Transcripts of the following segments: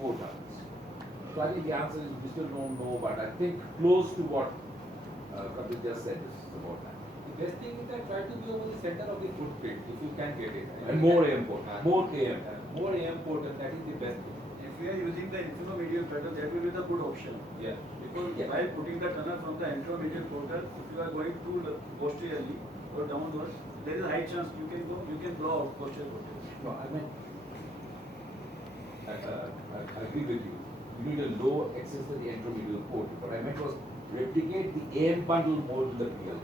4 months. So I think the answer is we still don't know, but I think close to what Kapil just said is about that. The best thing is that try to be over the center of the footprint if you can get it. And more AM port, more AM. More AM port, and that is the best thing. If we are using the infromedial portal, that will be the good option. Yeah. Because while putting the tunnel from the infromedial portal, if you are going too posteriorly or downwards, there is a high chance you can blow out posterior portal. No, I mean, I agree with you. You need a low access to the intermediate port. What I meant was replicate the AM bundle more to the PL.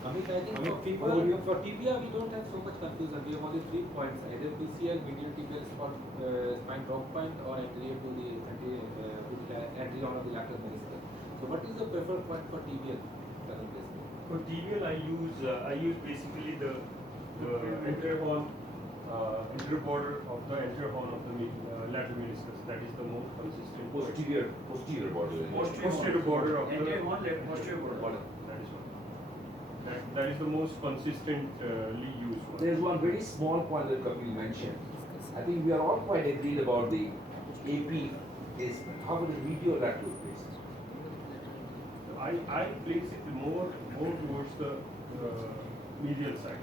Amit, I think for people, for TBR we don't have so much confusion. We have only 3 points: either PCL, medial tibial spine drop point, or entry to the entry on the lateral meniscus. So, what is the preferred point for TBL? For TBL, I use basically the anterior horn, anterior border of the anterior horn of the lateral meniscus. That is the most consistent. Posterior border. Posterior border of the anterior horn, posterior border. That is one. That is the most consistently used one. There is one very small point that Kapil mentioned. I think we are all quite agreed about the AP placement. How about the medial lateral placement? I place it more towards the medial side.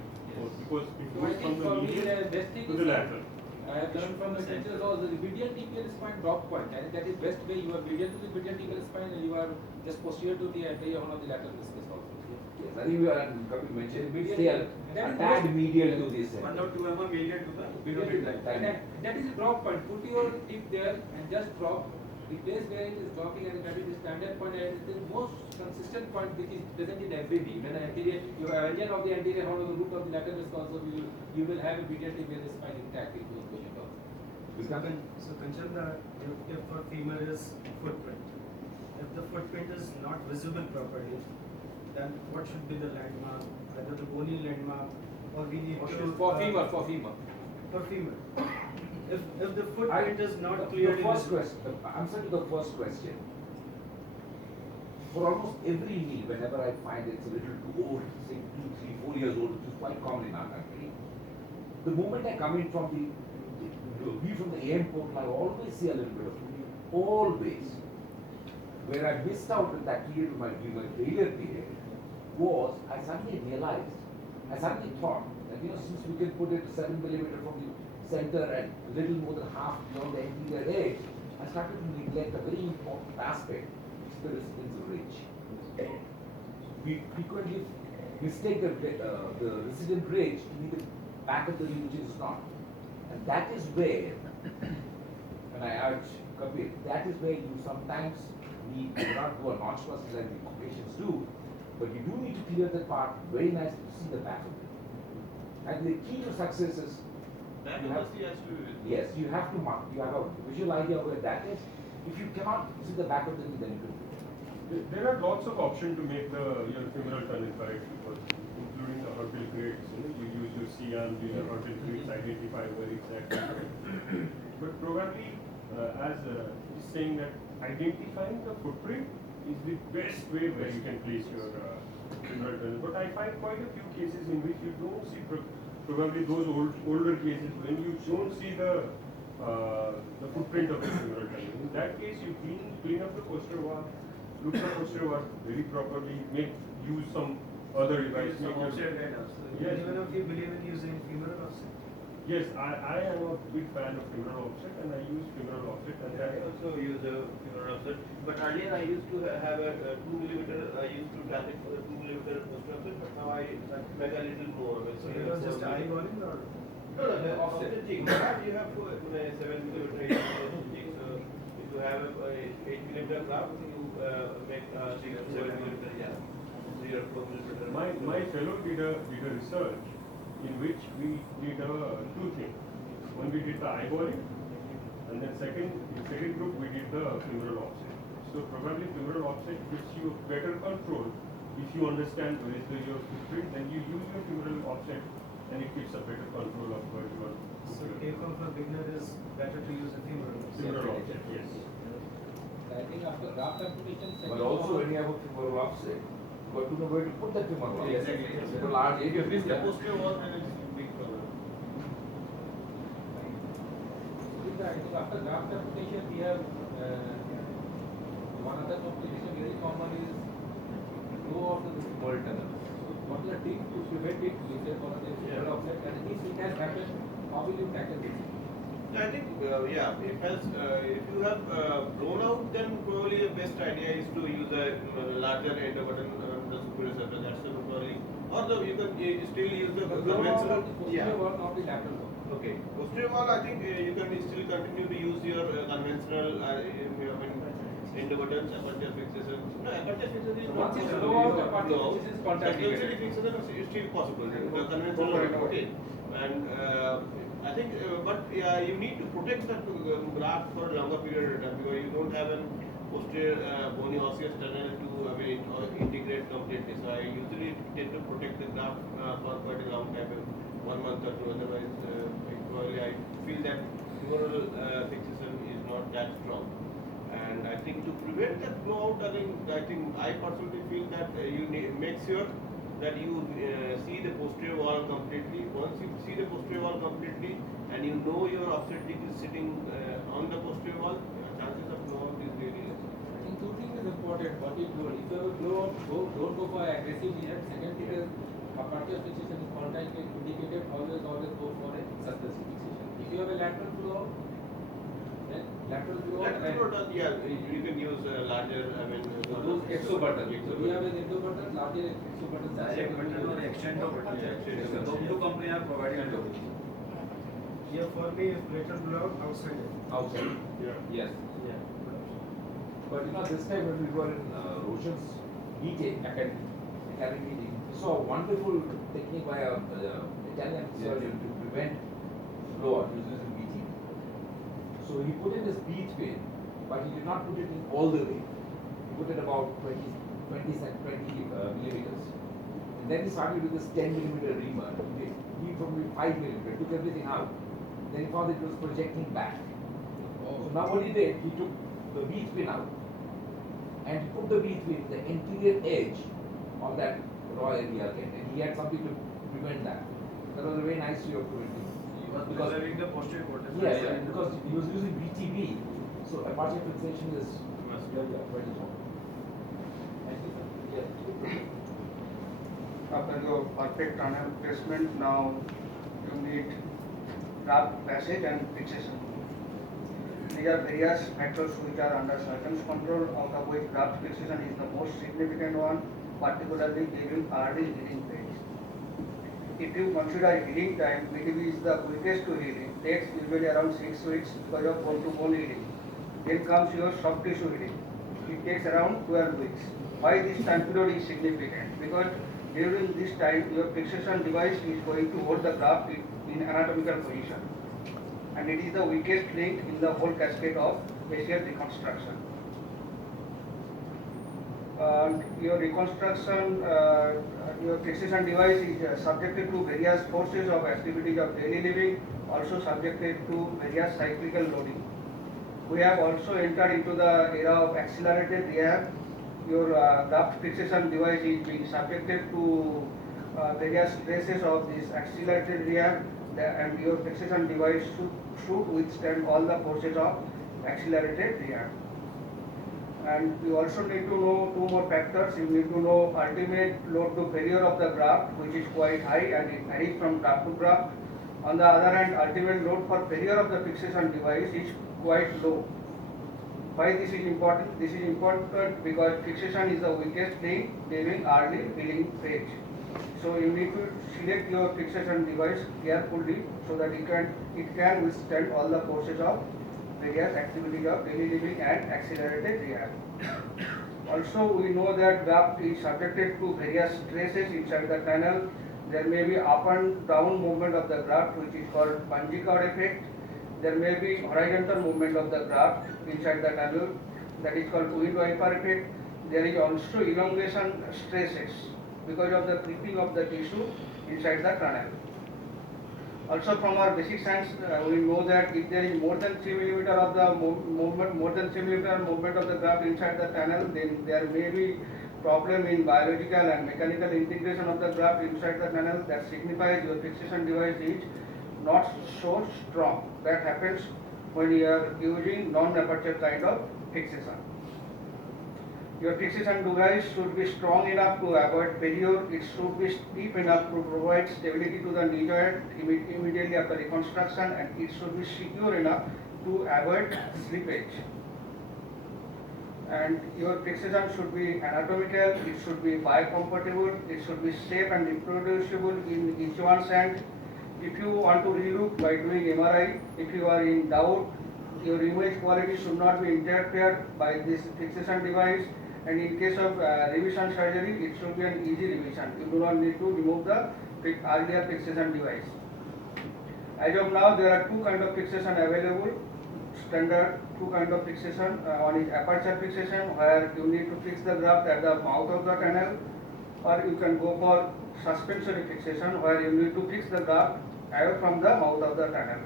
Because it So I goes think from the for me medial the best thing to is the lateral. I have learned from the teachers also the medial tibial spine drop point, and that is best way. You are medial to the medial tibial spine, and you are just posterior to the anterior horn of the lateral meniscus also. Yes, I think we are, Kapil mentioned, Medial- stay a that is tad most- medial to this. 1 or 2 mm medial to the Medial below tip, midline. and that is a drop point. Put your tip there and just drop. The place where it is dropping, and that is the standard point, and it is the most consistent point which is present in every knee. When anterior, you have engine of the anterior horn of the root of the lateral meniscus also, you will have a medial tibial spine intact in those patients also. So Kanchan, if for femur is footprint, if the footprint is not visible properly, then what should be the landmark, either the bony landmark or we need to For femur, for femur. for femur. If the footprint is not clearly The first visible. question, the answer to the first question. For almost every knee, whenever I find it's a little too old, say 2, 3, 4 years old, which is quite common in our country, the moment I come in from the view from the AM portal, I always see a little bit of it. Always. Where I missed out in that period of my failure period was I suddenly realized, I suddenly thought that since we can put it 7 millimeter from the center and a little more than half beyond the anterior edge, I started to neglect a very important aspect, which is the residence ridge. We frequently mistake the resident ridge to be the back of the knee, which is not. And that is where, and I urge Kapil, that is where you sometimes need to not do a notch process like the patients do, but you do need to clear that part very nicely to see the back of it. And the key to success is That you have, obviously has to be with. yes, you have to mark, you have a visual idea where that is. If you cannot see the back of the knee, then you can do it. There are lots of options to make your femoral tunnel correct, because including the Hertel grades. You use your CM, use your Hertel grades, identify where exactly. But probably, as he's saying that identifying the footprint is the best way where you can place your femoral tunnel. But I find quite a few cases in which you don't see probably those older cases when you don't see the footprint of the femoral tunnel. In that case, you clean up the posterior wall, look the posterior wall very properly, use some other device. Some make your- offset guidance. Yes. Even if you believe in using femoral offset. Yes, I am a big fan of femoral offset, and I use femoral offset, and I also use a femoral offset, but earlier I used to have a 2 millimeter. I used to target for the 2 millimeter posterior offset, but now I make a little more. So it was just eyeballing or? No, the offset jig. Now you have to 7 millimeter, 8 millimeter jig. So if you have a 8 millimeter craft, you make 6 to 7 millimeter. Yeah, 3 or 4 millimeter. my fellow did a research in which we did two things. One, we did the eyeballing, and then second group we did the femoral offset. So probably femoral offset gives you better control if you understand where is your footprint. Then you use your femoral offset, and it gives a better control of your So take off for beginner is better to use a femoral offset. femoral offset. Yes. I think after graft amputation, But also when you have a femoral offset, you got to know where to put that femoral offset. Exactly. It's a large area. If the posterior wall, then it's a big problem. I think after graft application we have one other complication very common is flow of the small tunnel. So what is the tip to prevent it? We say for the offset, and if it has happened, how will you tackle this? I think, if you have blown out, then probably the best idea is to use a larger ender button on the superior surface. That's the probably, or you can still use the The blow out conventional. of the posterior wall, not the lateral wall. Okay. Posterior wall, I think you can still continue to use your conventional, ender buttons, aperture fixation. No, aperture fixation is Once not it's possible. blow out, aperture Blow out. fixation is contact Circulatory limited. fixation is still possible. The conventional, okay. And I think, but you need to protect that graft for a longer period of time because you don't have an posterior bony osseous tunnel to integrate completely. So I usually tend to protect the graft for quite a long time, 1 month or two. Otherwise, probably I feel that humeral fixation is not that strong. And I think to prevent that blowout, I personally feel that you need make sure that you see the posterior wall completely. Once you see the posterior wall completely and you know your offset dig is sitting on the posterior wall, chances of blowout is really less. I think two things is important. What you do, if you have a blow out, don't go for aggressive react. Second thing is aperture fixation is contact indicated. Always go for a surface fixation. If you have a lateral blow out, then lateral blow out. Lateral rotor, you can use larger. Those exo buttons. So we have an endo button, larger exo buttons. Direct button or extend of button. Extend. Those two companies are providing it. Here for me, if lateral blowout outside it. Outside. Yeah. Yes. Yeah. But this time when we were in Roshan's meeting, academic meeting, we saw a wonderful technique by a Italian surgeon to prevent blowout using BT. So he put in this bead pin, but he did not put it in all the way. He put it about 20 millimeters. And then he started with this 10 millimeter reamer. He from 5 millimeter, took everything out. Then he found that it was projecting back. So now what he did, he took the bead pin out and he put the bead pin in the interior edge of that raw area again. And he had something to prevent that. That was a very nice way of preventing. You was Because- preserving the posterior quarter. Because he was using BTB, so aperture fixation is very strong. Thank you, sir. Yes. After your perfect tunnel placement, now you need graft passage and fixation. These are various factors which are under surgeon's control, out of which graft fixation is the most significant one, particularly during early healing phase. If you consider healing time, BTB is the quickest to healing, takes usually around 6 weeks because of bone-to-bone healing. Then comes your soft tissue healing. It takes around 12 weeks. Why this time period is significant? Because during this time, your fixation device is going to hold the graft in anatomical position. And it is the weakest link in the whole cascade of facial reconstruction. Your reconstruction, your fixation device is subjected to various forces of activities of daily living, also subjected to various cyclical loading. We have also entered into the era of accelerated rehab. Your graft fixation device is being subjected to various stresses of this accelerated rehab, and your fixation device should withstand all the forces of accelerated rehab. And you also need to know two more factors. You need to know ultimate load to failure of the graft, which is quite high and it varies from graft to graft. On the other hand, ultimate load for failure of the fixation device is quite low. Why this is important? This is important because fixation is the weakest link during early healing phase. So you need to select your fixation device carefully so that it can withstand all the forces of various activities of daily living and accelerated rehab. Also, we know that graft is subjected to various stresses inside the tunnel. There may be up and down movement of the graft, which is called bungee cord effect. There may be horizontal movement of the graft inside the tunnel, that is called wind wiper effect. There is also elongation stresses because of the creeping of the tissue inside the tunnel. Also, from our basic science, we know that if there is more than 3 millimeter of the movement, more than 3 millimeter movement of the graft inside the tunnel, then there may be problem in biological and mechanical integration of the graft inside the tunnel. That signifies your fixation device is not so strong. That happens when you are using non-aperture kind of fixation. Your fixation device should be strong enough to avoid failure. It should be steep enough to provide stability to the knee joint immediately after reconstruction, and it should be secure enough to avoid slippage. And your fixation should be anatomical, it should be biocompatible, it should be safe and reproducible in each one's hand. If you want to relook by doing MRI, if you are in doubt, your image quality should not be interfered by this fixation device. And in case of revision surgery, it should be an easy revision. You do not need to remove the earlier fixation device. As of now, there are two kinds of fixation available. Standard two kinds of fixation. One is aperture fixation, where you need to fix the graft at the mouth of the tunnel, or you can go for suspensory fixation, where you need to fix the graft away from the mouth of the tunnel.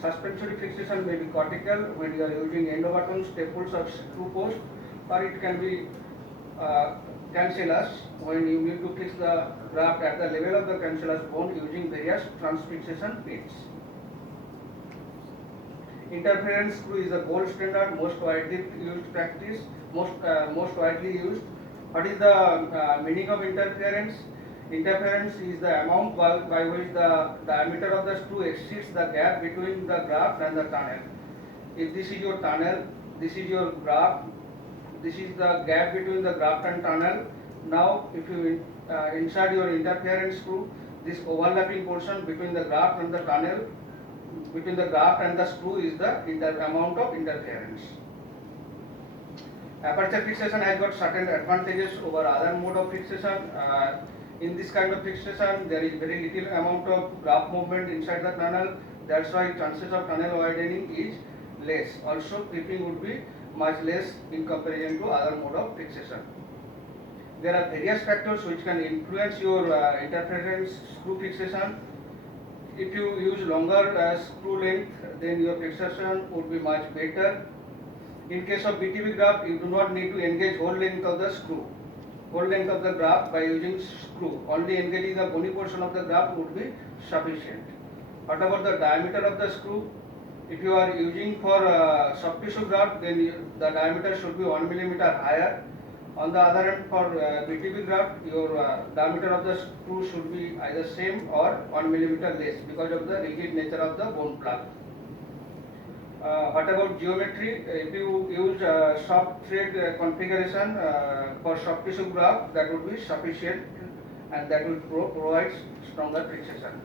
Suspensory fixation may be cortical when you are using endobaton, staples, or screw post, or it can be cancellous when you need to fix the graft at the level of the cancellous bone using various transfixation pins. Interference screw is a gold standard, most widely used practice, most widely used. What is the meaning of interference? Interference is the amount by which the diameter of the screw exceeds the gap between the graft and the tunnel. If this is your tunnel, this is your graft, this is the gap between the graft and tunnel. Now, if you insert your interference screw, this overlapping portion between the graft and the tunnel, between the graft and the screw is the amount of interference. Aperture fixation has got certain advantages over other mode of fixation. In this kind of fixation, there is very little amount of graft movement inside the tunnel. That's why chances of tunnel widening is less. Also, clipping would be much less in comparison to other mode of fixation. There are various factors which can influence your interference screw fixation. If you use longer screw length, then your fixation would be much better. In case of BTB graft, you do not need to engage whole length of the screw, whole length of the graft by using screw. Only engaging the bony portion of the graft would be sufficient. What about the diameter of the screw? If you are using for soft tissue graft, then the diameter should be 1 millimeter higher. On the other hand, for BTB graft, your diameter of the screw should be either same or 1 millimeter less because of the rigid nature of the bone plug. What about geometry? If you use soft thread configuration for soft tissue graft, that would be sufficient and that will provide stronger fixation.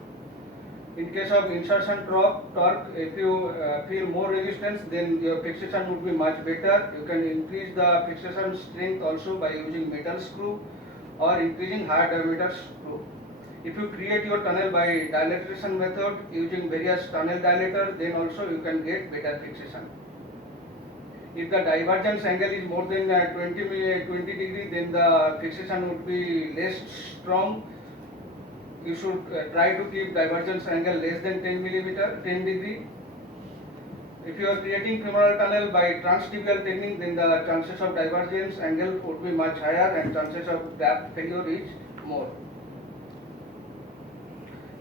In case of insertion torque, if you feel more resistance, then your fixation would be much better. You can increase the fixation strength also by using metal screw or increasing higher diameter screw. If you create your tunnel by dilatation method using various tunnel dilator, then also you can get better fixation. If the divergence angle is more than 20 degree, then the fixation would be less strong. You should try to keep divergence angle less than 10 degree. If you are creating femoral tunnel by transtibial technique, then the chances of divergence angle would be much higher and chances of gap failure is more.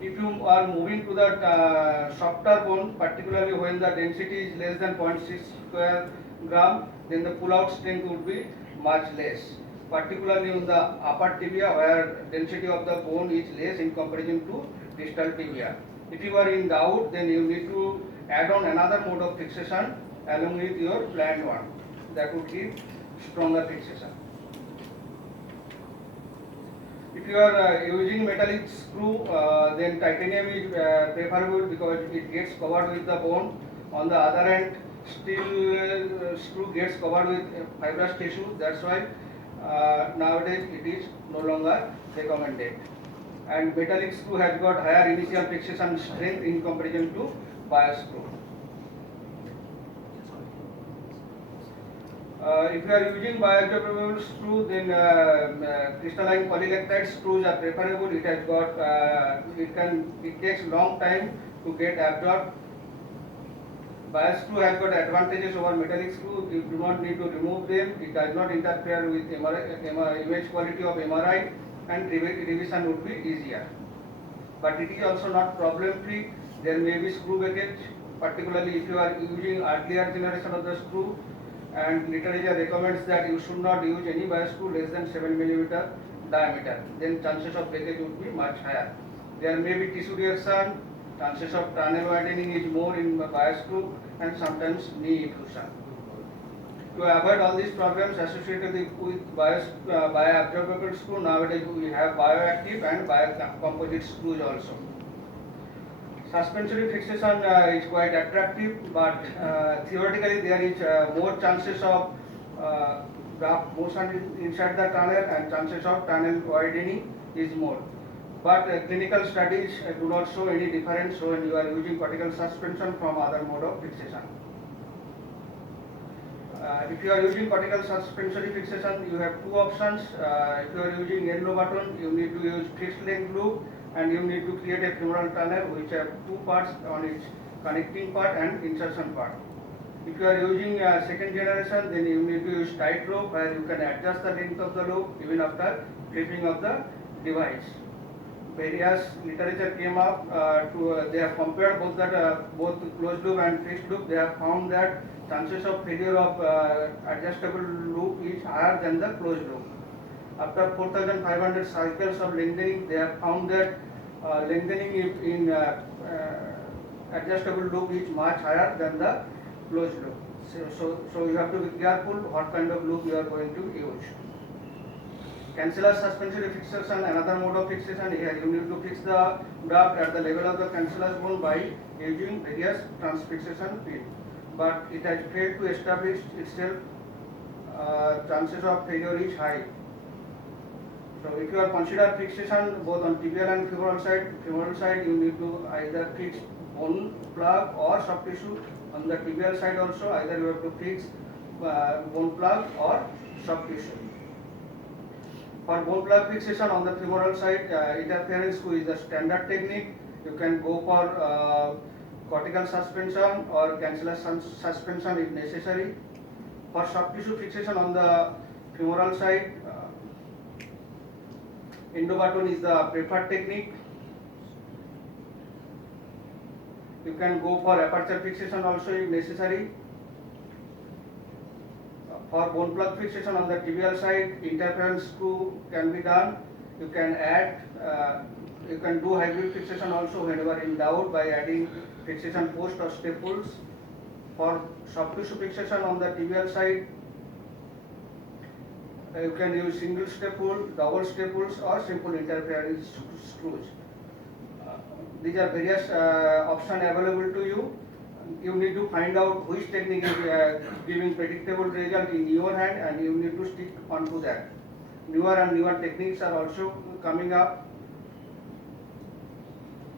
If you are moving to the softer bone, particularly when the density is less than 0.6 square gram, then the pull-out strength would be much less. Particularly on the upper tibia, where density of the bone is less in comparison to distal tibia. If you are in doubt, then you need to add on another mode of fixation along with your planned one. That would give stronger fixation. If you are using metallic screw, then titanium is preferable because it gets covered with the bone. On the other hand, steel screw gets covered with fibrous tissue. That's why nowadays it is no longer recommended. And metallic screw has got higher initial fixation strength in comparison to bias screw. If you are using bioabsorbable screw, then crystalline polylactide screws are preferable. It has got it takes long time to get absorbed. Bias screw has got advantages over metallic screw. You do not need to remove them. It does not interfere with image quality of MRI, and revision would be easier. But it is also not problem free. There may be screw breakage particularly if you are using earlier generation of the screw, and literature recommends that you should not use any bias screw less than 7 millimeter diameter, then chances of breakage would be much higher. There may be tissue reaction, chances of tunnel widening is more in bias screw, and sometimes knee effusion. To avoid all these problems associated with bioabsorbable screw, nowadays we have bioactive and biocomposite screws also. Suspensory fixation is quite attractive, but theoretically there is more chances of graft motion inside the tunnel, and chances of tunnel widening is more. But clinical studies do not show any difference when you are using cortical suspension from other mode of fixation. If you are using cortical suspensory fixation, you have two options. If you are using end button, you need to use fixed length loop, and you need to create a femoral tunnel which have two parts on its connecting part and insertion part. If you are using second generation, then you need to use tight rope where you can adjust the length of the loop even after flipping of the device. Various literature came up they have compared both closed loop and fixed loop. They have found that chances of failure of adjustable loop is higher than the closed loop. After 4,500 cycles of lengthening, they have found that lengthening in adjustable loop is much higher than the closed loop. So you have to be careful what kind of loop you are going to use. Cancellous suspensory fixation, another mode of fixation. Here you need to fix the graft at the level of the cancellous bone by using various transfixation pin. But it has failed to establish itself, chances of failure is high. So if you are consider fixation both on tibial and femoral side you need to either fix bone plug or soft tissue. On the tibial side also either you have to fix bone plug or soft tissue. For bone plug fixation on the femoral side, interference screw is the standard technique. You can go for cortical suspension or cancellous suspension if necessary. For soft tissue fixation on the femoral side, endobaton is the preferred technique. You can go for aperture fixation also if necessary. For bone plug fixation on the tibial side, interference screw can be done. You can add, you can do hybrid fixation also whenever in doubt by adding fixation post or staples. For soft tissue fixation on the tibial side, you can use single staple, double staples or simple interference screws. These are various options available to you. You need to find out which technique is giving predictable result in your hand, and you need to stick onto that. Newer and newer techniques are also coming up.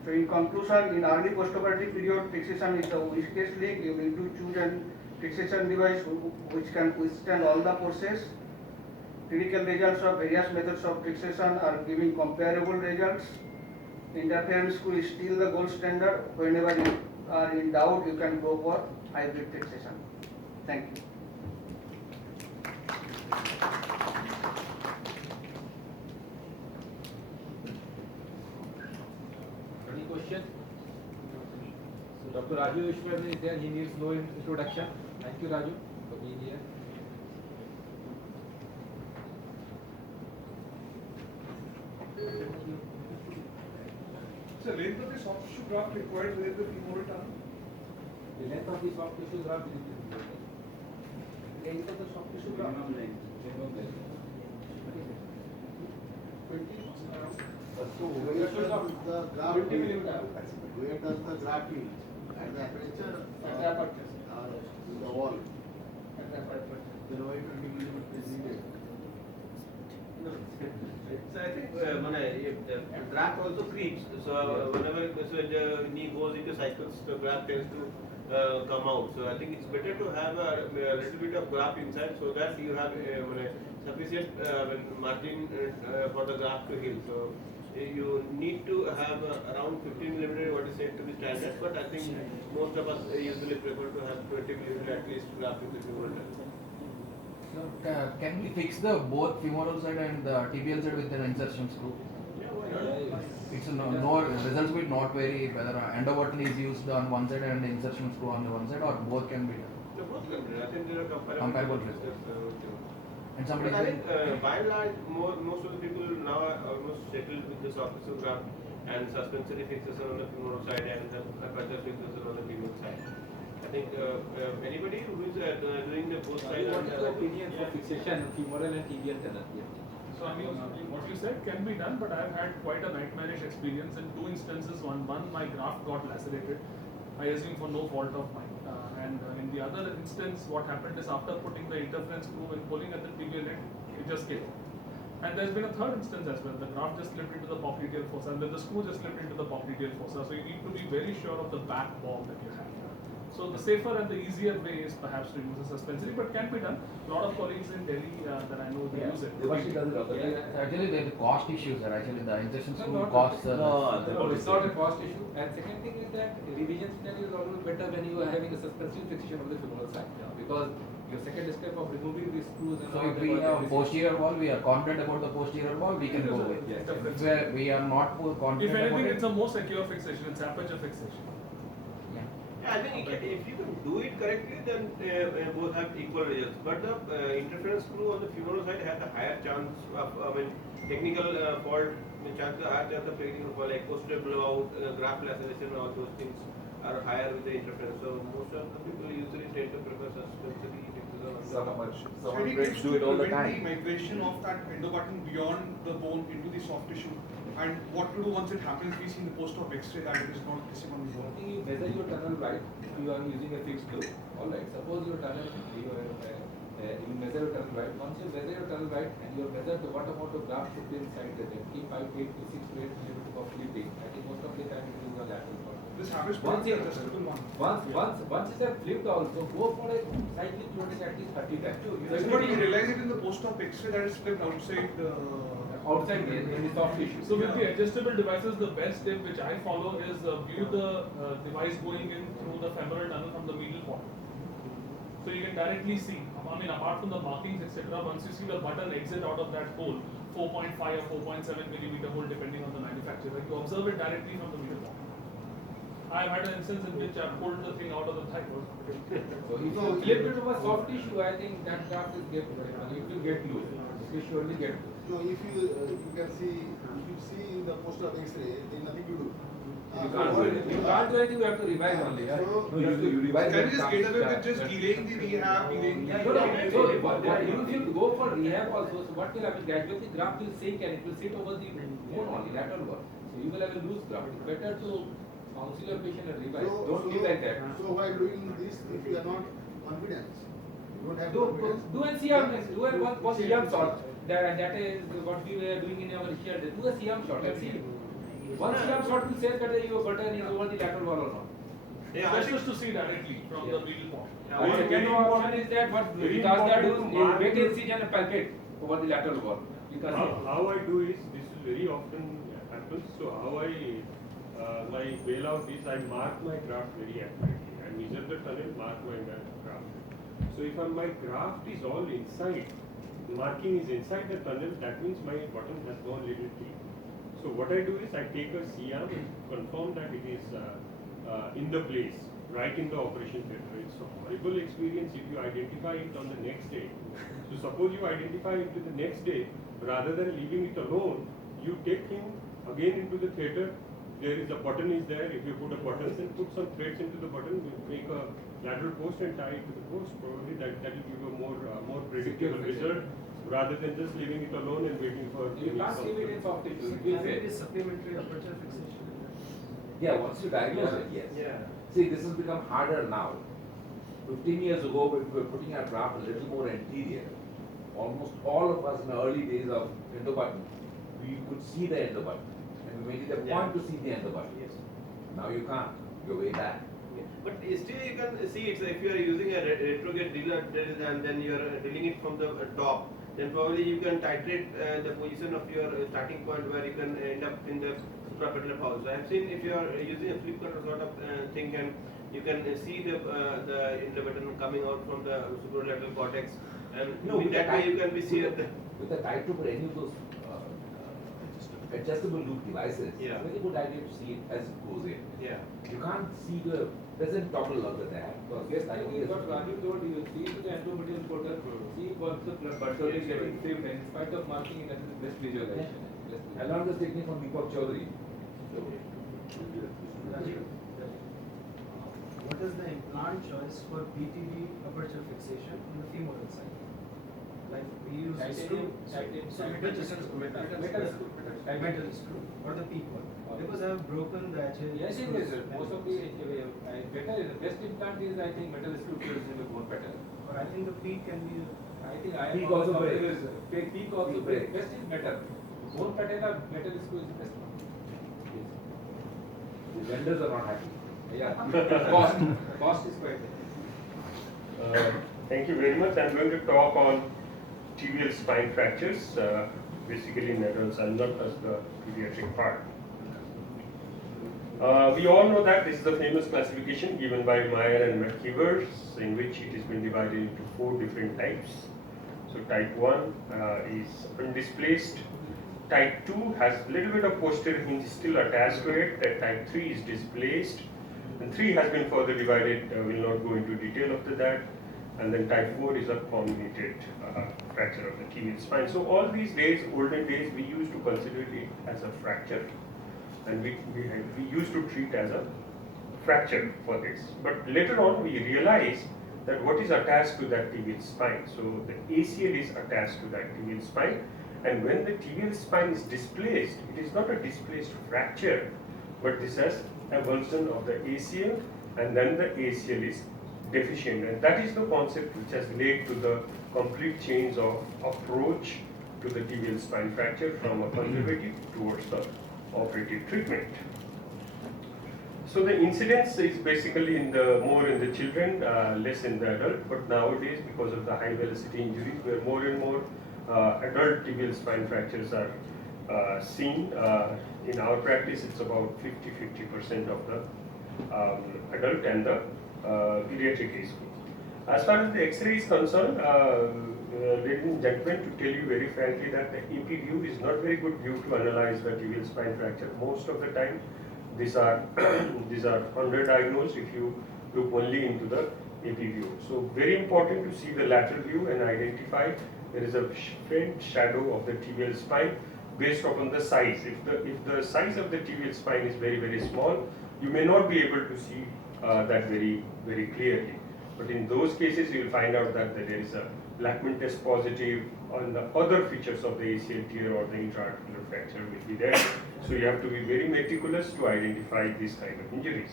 So in conclusion, in early postoperative period, fixation is the weakest link. You need to choose a fixation device which can withstand all the forces. Clinical results of various methods of fixation are giving comparable results. Interference screw is still the gold standard. Whenever you are in doubt, you can go for hybrid fixation. Thank you. Any question? So Dr. Raju Ishwar is there. He needs no introduction. Thank you, Raju, for being here. So length of the soft tissue graft required where the femoral tunnel? The length of the soft tissue graft is Length of the soft tissue graft. Minimum length. minimum length. 20 around. So where should The graft 20 millimeter. where does the graft heal? At the aperture At the aperture. or in the wall? At the aperture. Then why 20 millimeter is needed? So I think the graft also creeps. So whenever the knee goes into cycles, the graft tends to come out. So I think it's better to have a little bit of graft inside so that you have sufficient margin for the graft to heal. So you need to have around 15 millimeter what is said to be standard, but I think most of us usually prefer to have 20 millimeter at least graft with the femoral tunnel. So, can we fix the both femoral side and the tibial side with an insertion screw? Yeah, why not? it's no results will not vary whether endo button is used on one side and insertion screw on the one side, or both can be done. The both can be done. I think there are Comparable results. results. And somebody But I think said, by and large, most of the people now are almost settled with the soft tissue graft and suspensory fixation on the femoral side and the aperture fixation on the femur side. I think anybody who is doing the both sides. What is your opinion for fixation femoral and tibial tunnel? So I mean, what you said can be done, but I've had quite a nightmarish experience in two instances. One, my graft got lacerated, I assume for no fault of mine. And in the other instance, what happened is after putting the interference screw and pulling at the tibial end, it just came. And there's been a third instance as well. The graft just slipped into the popliteal fossa, and then the screw just slipped into the popliteal fossa. So you need to be very sure of the back ball that you have. So the safer and the easier way is perhaps to use a suspensory, but can be done. A lot of colleagues in Delhi that I know they use it. Devashi does it also. actually there are cost issues there. Actually the insertion No, screw not- costs. No, it's not a cost issue. And second thing is that revision scenario is always better when you are having a suspension fixation of the femoral side, because your second step of removing these screws and So all if that we was have everything. posterior wall, we are confident about the posterior wall, we can go with. Yes, If we are not confident If anything, about it's a more secure fixation. It's aperture fixation. yeah. Yeah, I think if you can do it correctly, then both have equal results. But the interference screw on the femoral side has a higher chance of, technical fault, higher chance of technical fault, like posterior blowout, graft laceration, all those things are higher with the interference. So most of the people usually tend to prefer suspensory fixation on the Some Any friends tips do to it all the prevent time. migration of that endo button beyond the bone into the soft tissue, and what to do once it happens? We see in the post-op X-ray that it is not kissing on the I bone. think you measure your tunnel right if you are using a fixed screw. Alright, suppose your tunnel, you measure your tunnel right. Once you measure your tunnel right and you have measured what amount of graft should be inside the neck, keep 5 to 6 to 8 millimeters of flipping. I think most of the time it is a lateral part. This happens Once with it- the adjustable one. Once it has flipped also, go for a cyclic loading at least 30 times. But you realize it in the post-op X-ray that it's flipped outside. Outside in the soft tissue. So with the adjustable devices, the best tip which I follow is view the device going in through the femoral tunnel from the medial point. So you can directly see, I mean apart from the markings etc., once you see the button exit out of that hole, 4.5 or 4.7 millimeter hole depending on the manufacturer, you observe it directly from the medial point. I've had an instance in which I pulled the thing out of the thigh. So if you flip it over soft tissue, I think that graft is get, it will get loose. It will surely get loose. So if you can see, if you see in the post-op X-ray, there is nothing to do. You can't do anything. You can't do anything. You have to revise only. Yeah. So, No, you revise Can that you just stuff, get away with that- just delaying the rehab, delaying the... No, no. So you will go for rehab also. So what will happen? Gradually, graft will sink and it will sit over the bone only, lateral wall. So you will have a loose graft. It's better to counsel your patient and revise. Don't leave like that. So while doing this, if you are not confident, you don't have confidence. Do a CM next. Do a one CM shot. That is what we were doing in our shield. Do a CM shot and see. One CM shot will say whether your button is over the lateral wall or not. Yeah, Just used to see directly from the medial point. Yeah, And very- second very option is that what very does that do? important to mark Make the- incision and palpate over the lateral wall. Because How I do is, this is very often happens, so how I my bailout is, I mark my graft very accurately. I measure the tunnel, mark my graft. So if my graft is all inside, the marking is inside the tunnel, that means my button has gone little deep. So what I do is, I take a CM and confirm that it is in the place, right in the operation theatre. It's a horrible experience if you identify it on the next day. So suppose you identify it to the next day, rather than leaving it alone, you take him again into the theatre. There is a button is there. If you put a button, then put some threads into the button, make a lateral post and tie it to the post. Probably that will give a more predictable result, rather than just leaving it alone and waiting for. you can't leave it in soft tissue. It will Can it be fail. supplementary aperture fixation? Yeah, once you diagnose it, yes. Yeah. See, this has become harder now. 15 years ago, when we were putting our graft a little more anterior, almost all of us in the early days of endo button, we could see the endo button. And we made it a point to see the endo button. Yes. Now you can't. You're way back. But still you can see it. So if you are using a retrograde driller and then you are drilling it from the top, then probably you can titrate the position of your starting point where you can end up in the suprapatellar pouch. So I have seen if you are using a flip cutter sort of thing, and you can see the endo button coming out from the supralateral cortex, and No, in with that the way tight- you can be see the. With the tight to put any of those adjustable loop devices, Yeah. it's a very good idea to see it as it goes in. Yeah. You can't see the doesn't toggle over there. Because Yes, I only think as- what Rajiv told you, see to the endometrial portal, see what the button is getting saved, and in spite of marking it as the best visualization. I learned this technique from Deepak Chaudhary. So, Rajiv, what is the implant choice for BTD aperture fixation on the femoral side? Like we use screw, metal screw, metal screw, or the PEEK one. Because I have broken the edges. Yes, it is. Most of the best implant is, I think, metal screw fused in the bone pattern. Or I think the PEEK can be. I think I Peak am also comfortable breaks. with peak also Peak breaks. breaks. Best is metal. Bone patella, metal screw is the best one. the vendors are not happy. Yeah. Cost is quite. Thank you very much. I'm going to talk on tibial spine fractures, basically in adults. I'll not touch the pediatric part. We all know that this is the famous classification given by Meyer and McKeever, in which it has been divided into 4 different types. So type 1 is undisplaced. Type 2 has a little bit of posterior hinge still attached to it. Type 3 is displaced. And 3 has been further divided. Will not go into detail after that. And then type 4 is a comminuted fracture of the tibial spine. So all these days, olden days, we used to consider it as a fracture. And we used to treat as a fracture for this. But later on, we realized that what is attached to that tibial spine. So the ACL is attached to that tibial spine. And when the tibial spine is displaced, it is not a displaced fracture, but this has a version of the ACL, and then the ACL is deficient. And that is the concept which has led to the complete change of approach to the tibial spine fracture from a conservative towards the operative treatment. So the incidence is basically more in the children, less in the adult. But nowadays, because of the high velocity injuries, where more and more adult tibial spine fractures are seen. In our practice, it's about 50% of the adult and the pediatric age group. As far as the X-ray is concerned, ladies and gentlemen, to tell you very frankly that the AP view is not very good view to analyze the tibial spine fracture. Most of the time, these are underdiagnosed if you look only into the AP view. So very important to see the lateral view and identify there is a faint shadow of the tibial spine based upon the size. If the size of the tibial spine is very small, you may not be able to see that very clearly. But in those cases, you will find out that there is a Blackman test positive on the other features of the ACL tear or the intra-articular fracture will be there. So you have to be very meticulous to identify these kind of injuries.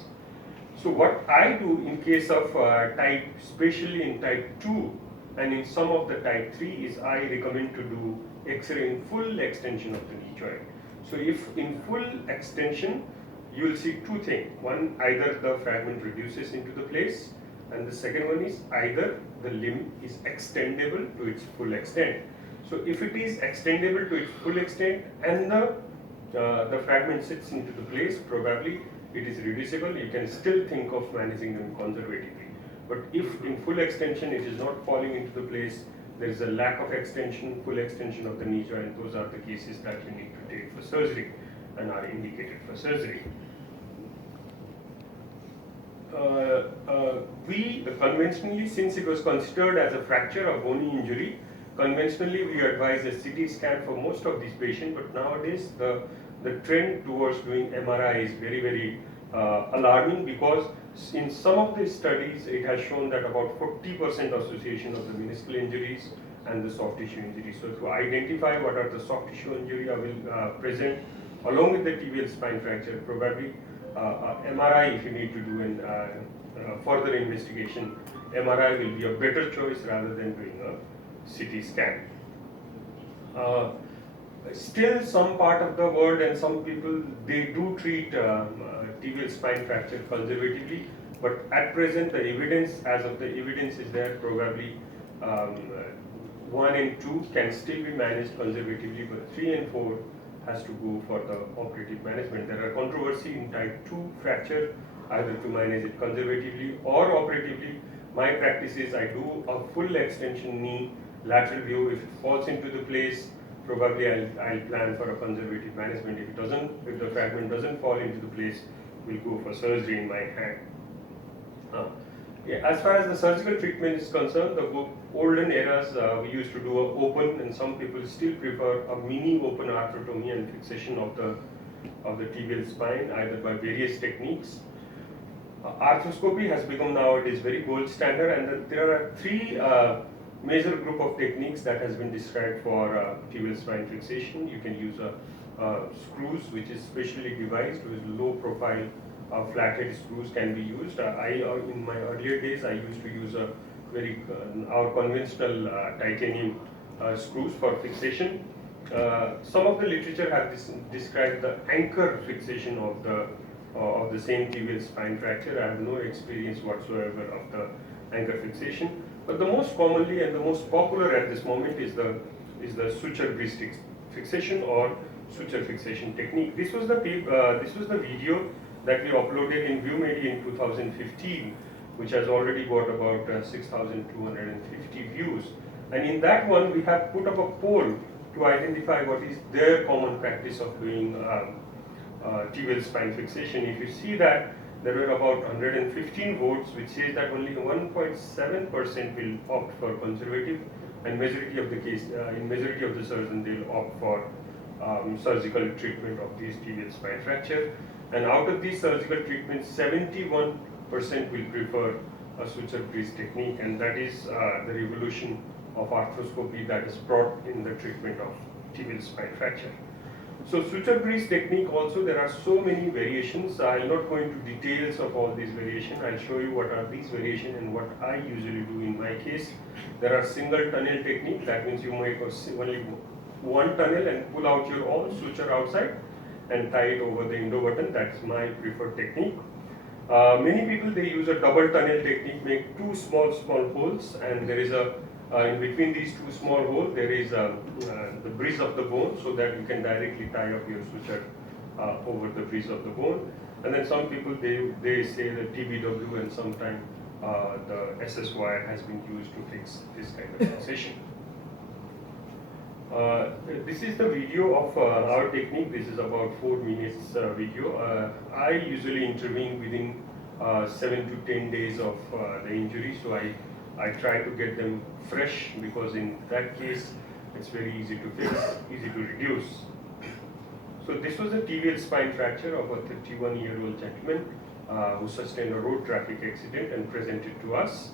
So what I do in case of type, especially in type 2 and in some of the type 3 is I recommend to do X-ray in full extension of the knee joint. So if in full extension, you will see 2 things. One, either the fragment reduces into the place, and the second one is either the limb is extendable to its full extent. So if it is extendable to its full extent and the fragment sits into the place, probably it is reducible. You can still think of managing them conservatively. But if in full extension it is not falling into the place, there is a lack of extension, full extension of the knee joint, those are the cases that you need to take for surgery and are indicated for surgery. We conventionally, since it was considered as a fracture or bony injury, conventionally we advise a CT scan for most of these patients, but nowadays the trend towards doing MRI is very alarming, because in some of the studies it has shown that about 40% association of the meniscal injuries and the soft tissue injuries. So to identify what are the soft tissue injury will present along with the tibial spine fracture, probably MRI, if you need to do further investigation, MRI will be a better choice rather than doing a CT scan. Still, some part of the world and some people, they do treat tibial spine fracture conservatively, but at present the evidence, as of the evidence is there, probably 1 and 2 can still be managed conservatively, but 3 and 4 has to go for the operative management. There are controversy in type 2 fracture, either to manage it conservatively or operatively. My practice is I do a full extension knee lateral view. If it falls into the place, probably I'll plan for a conservative management. If the fragment doesn't fall into the place, we'll go for surgery in my hand. Yeah, as far as the surgical treatment is concerned, the olden eras we used to do an open, and some people still prefer a mini open arthrotomy and fixation of the tibial spine, either by various techniques. Arthroscopy has become nowadays very gold standard, and there are three major group of techniques that has been described for tibial spine fixation. You can use screws, which is specially devised with low profile flathead screws can be used. In my earlier days, I used to use our conventional titanium screws for fixation. Some of the literature have described the anchor fixation of the same tibial spine fracture. I have no experience whatsoever of the anchor fixation, but the most commonly and the most popular at this moment is the suture bridge fixation or suture fixation technique. This was the video that we uploaded in ViewMedi in 2015, which has already got about 6,250 views. And in that one, we have put up a poll to identify what is their common practice of doing tibial spine fixation. If you see that, there were about 115 votes, which says that only 1.7% will opt for conservative, and majority of the case, in majority of the surgeons, they'll opt for surgical treatment of these tibial spine fracture. And out of these surgical treatments, 71% will prefer a suture bridge technique, and that is the revolution of arthroscopy that is brought in the treatment of tibial spine fracture. So suture bridge technique also, there are so many variations. I'll not go into details of all these variations. I'll show you what are these variations and what I usually do in my case. There are single tunnel technique, that means you make only one tunnel and pull out your own suture outside and tie it over the endo button. That's my preferred technique. Many people, they use a double tunnel technique, make two small holes, and there is in between these two small holes there is the bridge of the bone, so that you can directly tie up your suture over the bridge of the bone. And then some people, they say the TBW, and sometimes the SS wire has been used to fix this kind of fixation. This is the video of our technique. This is about 4 minutes video. I usually intervene within 7 to 10 days of the injury, so I try to get them fresh, because in that case it's very easy to fix, easy to reduce. So this was a tibial spine fracture of a 31-year-old gentleman who sustained a road traffic accident and presented to us.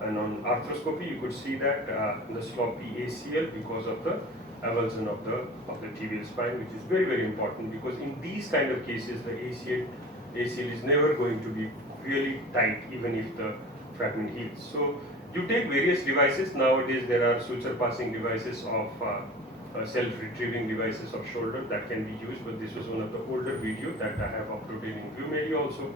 And on arthroscopy, you could see that the sloppy ACL because of the avulsion of the tibial spine, which is very, very important, because in these kind of cases, the ACL is never going to be really tight, even if the fragment heals. So you take various devices. Nowadays, there are suture passing devices of self-retrieving devices of shoulder that can be used, but this was one of the older video that I have uploaded in ViewMedi also.